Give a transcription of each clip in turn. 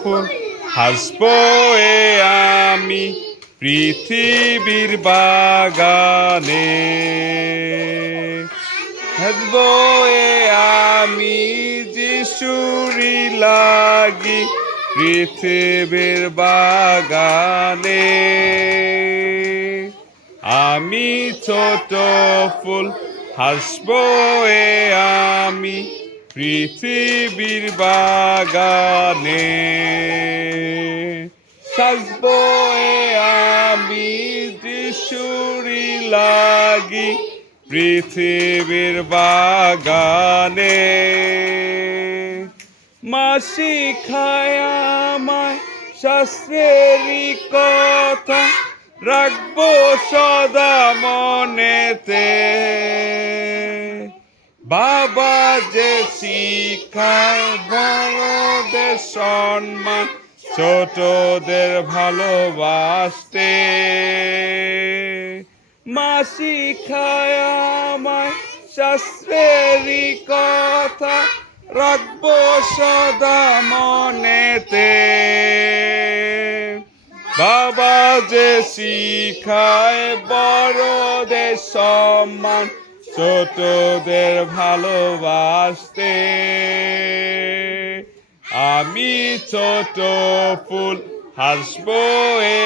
ফুল হাসবো এ আমি পৃথিবীর বাগানে, হাসবো এ আমি যিশুরি লাগি পৃথিবীর বাগানে। আমি ছোট ফুল হাসবো এ আমি পৃথিবীর বাগানে, সাজবো এ আমি যিশুরি লাগি পৃথিবীর বাগানে। মাসি খায় আমায় শাস্ত্রেরই কথা, রাখবো সদা মনেতে। বাবা যে শিখায় বড়দের সম্মান, ছোটদের ভালোবাসতে। মা শিখায় আমায় শাস্ত্রেরই কথা, রাখবো সদা মনেতে। বাবা যে শিখায় বড়দের সম্মান, ছোটদের ভালোবাসতে। আমি ছোট ফুল হাসবো এ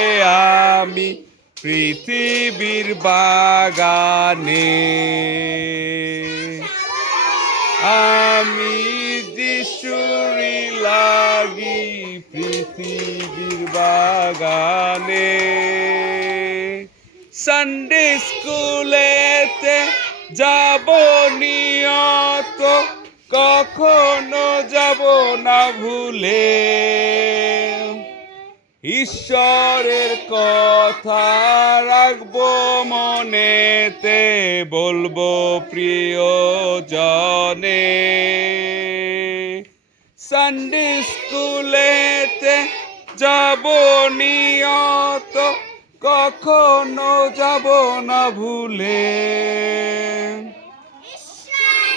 আমি পৃথিবীর বাগানে, আমি যিশুরি লাগি পৃথিবীর বাগানে। সানডে স্কুলেতে যাব নিয়ত, কখনো যাব না ভুলে। ঈশ্বরের কথা রাখবো মনেতে, বলবো প্রিয়জনে। সানডে স্কুলেতে যাব নিয়ত, কখনো যাব না ভুলে।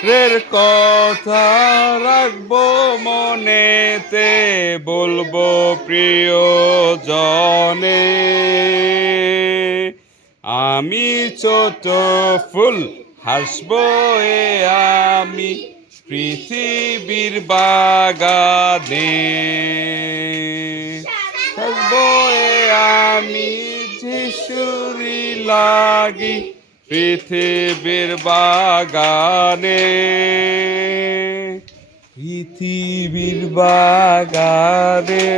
রের কথা রাখবো মনেতে, বলবো প্রিয়জনে। আমি ছোট ফুল হাসবো এ আমি পৃথিবীর বাগানে, হাসবো এ আমি যিশুরি লাগি পৃথিবীর বাগানে, পৃথিবীর বাগানে।